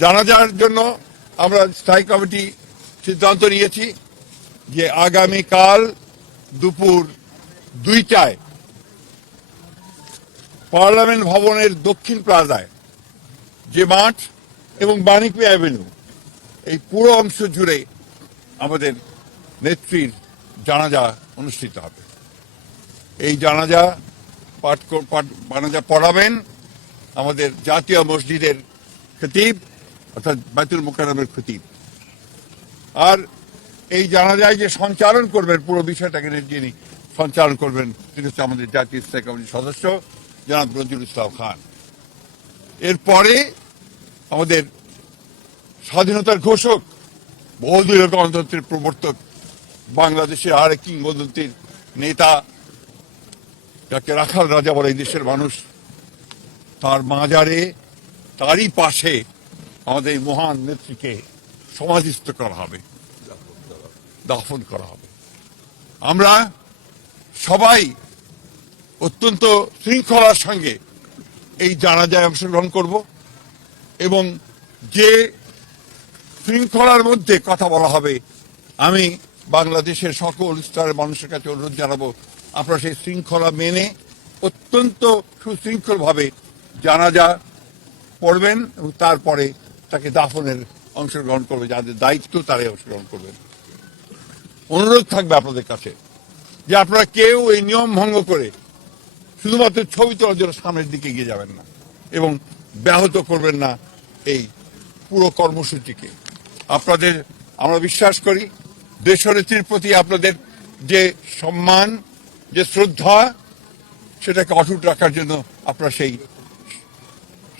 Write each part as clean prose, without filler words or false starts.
জানাজার জন্য আমরা স্থায়ী কমিটি সিদ্ধান্ত নিয়েছি যে আগামীকাল দুপুর 2টায় পার্লামেন্ট ভবনের দক্ষিণ প্লাজায় যে মাঠ এবং বাণিজ্য অ্যাভিনিউ এই পুরো অংশ জুড়ে আমাদের নেত্রীর জানাজা অনুষ্ঠিত হবে। এই জানাজা পড়াবেন আমাদের জাতীয় মসজিদের খতিব অর্থাৎ বাইতুল মোকাররমের খতিব। আর এই জানাজায় যে সঞ্চালন করবেন পুরো বিষয়টাকে যিনি সঞ্চালন করবেন তিনি হচ্ছে আমাদের জাতীয় স্থায়ী কমিটির সদস্য জনাব নজরুল ইসলাম খান। এরপরে আমাদের স্বাধীনতার ঘোষক, বহুদলীয় গণতন্ত্রের প্রবর্তক, বাংলাদেশের আরেক কিংবদন্তির নেতা যাকে রাখাল রাজা বলে এই দেশের মানুষ, তার মাজারে তারই পাশে আমাদের এই মহান নেত্রীকে সমাধিস্থ করা হবে, দাফন করা হবে। আমরা সবাই অত্যন্ত শৃঙ্খলার সঙ্গে এই জানাজায় অংশগ্রহণ করব এবং যে শৃঙ্খলার মধ্যে কথা বলা হবে আমি বাংলাদেশের সকল স্তরের মানুষের কাছে অনুরোধ জানাবো আপনারা সেই শৃঙ্খলা মেনে অত্যন্ত সুশৃঙ্খলভাবে জানাজা পড়বেন এবং তারপরে তাকে দাফনের অংশগ্রহণ করবে, যাদের দায়িত্ব তারাই অংশগ্রহণ করবেন। অনুরোধ থাকবে আপনাদের কাছে যে আপনারা কেউ এই নিয়ম ভঙ্গ করে শুধুমাত্র ছবি তোলার জন্য সামনের দিকে এগিয়ে যাবেন না এবং ব্যাহত করবেন না এই পুরো কর্মসূচিকে। আপনাদের আমরা বিশ্বাস করি দেশনেত্রীর প্রতি আপনাদের যে সম্মান, যে শ্রদ্ধা, সেটাকে অটুট রাখার জন্য আপনারা সেই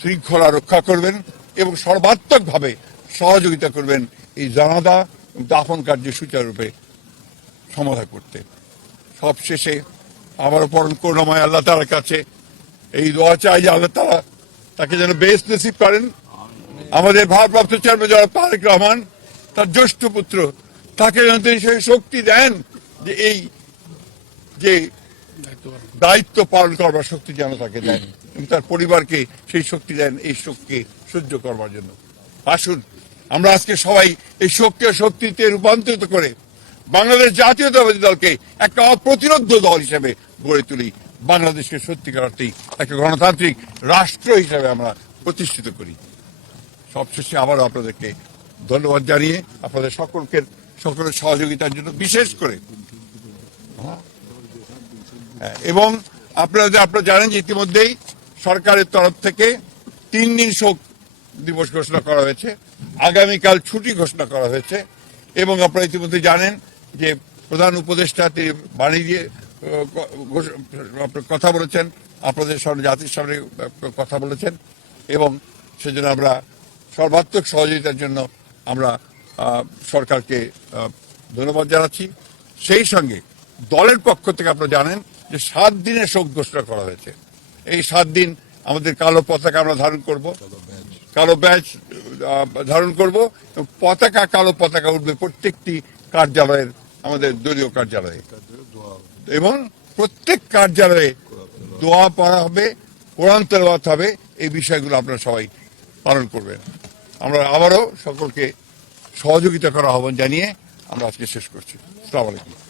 শৃঙ্খলা রক্ষা করবেন এবং সর্বাত্মকভাবে সহযোগিতা করবেন এই জানাজা দাফন কার্য সুচারুরূপে সমাধা করতে। সবশেষে আবারও পরম করুণাময় আল্লাহ তাআলার কাছে এই দোয়া চাই যে আল্লাহ তাআলা তাকে যেন বেহেশত নসিব করেন। আমাদের ভারপ্রাপ্ত চেয়ারম্যান জনাব তারেক রহমান, তার জ্যেষ্ঠ পুত্র, তাকে যেন তিনি সেই শক্তি দেন যে এই যে দায়িত্ব পালন করবার শক্তি যেন তাকে দেন এবং তার পরিবারকে সেই শক্তি দেন এই শোককে সহ্য করবার জন্য। আসুন আমরা আজকে সবাই এই শোককে শক্তিতে রূপান্তরিত করে বাংলাদেশ জাতীয়তাবাদী দলকে একটা অপ্রতিরোধ দল হিসেবে গড়ে তুলি, বাংলাদেশকে সত্যিকার অর্থেই একটা গণতান্ত্রিক রাষ্ট্র হিসেবে আমরা প্রতিষ্ঠিত করি। সবশেষে আবারও আপনাদেরকে ধন্যবাদ জানিয়ে আপনাদের সকলের সহযোগিতার জন্য বিশেষ করে এবং আপনারা জানেন যে ইতিমধ্যেই সরকারের তরফ থেকে 3 দিন শোক দিবস ঘোষণা করা হয়েছে, আগামীকাল ছুটি ঘোষণা করা হয়েছে এবং আপনারা ইতিমধ্যে জানেন যে প্রধান উপদেষ্টা তিনি বাণী দিয়ে কথা বলেছেন, আপনাদের সামনে জাতির সামনে কথা বলেছেন এবং সেজন্য আমরা সর্বাত্মক সহযোগিতার জন্য আমরা সরকারকে ধন্যবাদ জানাচ্ছি। সেই সঙ্গে দলের পক্ষ থেকে আপনারা জানেন যে 7 দিনের শোক ঘোষণা করা হয়েছে। এই 7 দিন আমাদের কালো পতাকা আমরা ধারণ করব, কালো ব্যাজ ধারণ করব এবং কালো পতাকা উঠবে প্রত্যেকটি কার্যালয়ের, আমাদের দলীয় কার্যালয়ে এবং প্রত্যেক কার্যালয়ে দোয়া পড়া হবে, কোরআন তেলাওয়াত হবে। এই বিষয়গুলো আপনারা সবাই পালন করবেন। আমরা আবারও সকলকে সহযোগিতা করার আহ্বান জানিয়ে আমরা আজকে শেষ করছি। আসসালামু আলাইকুম।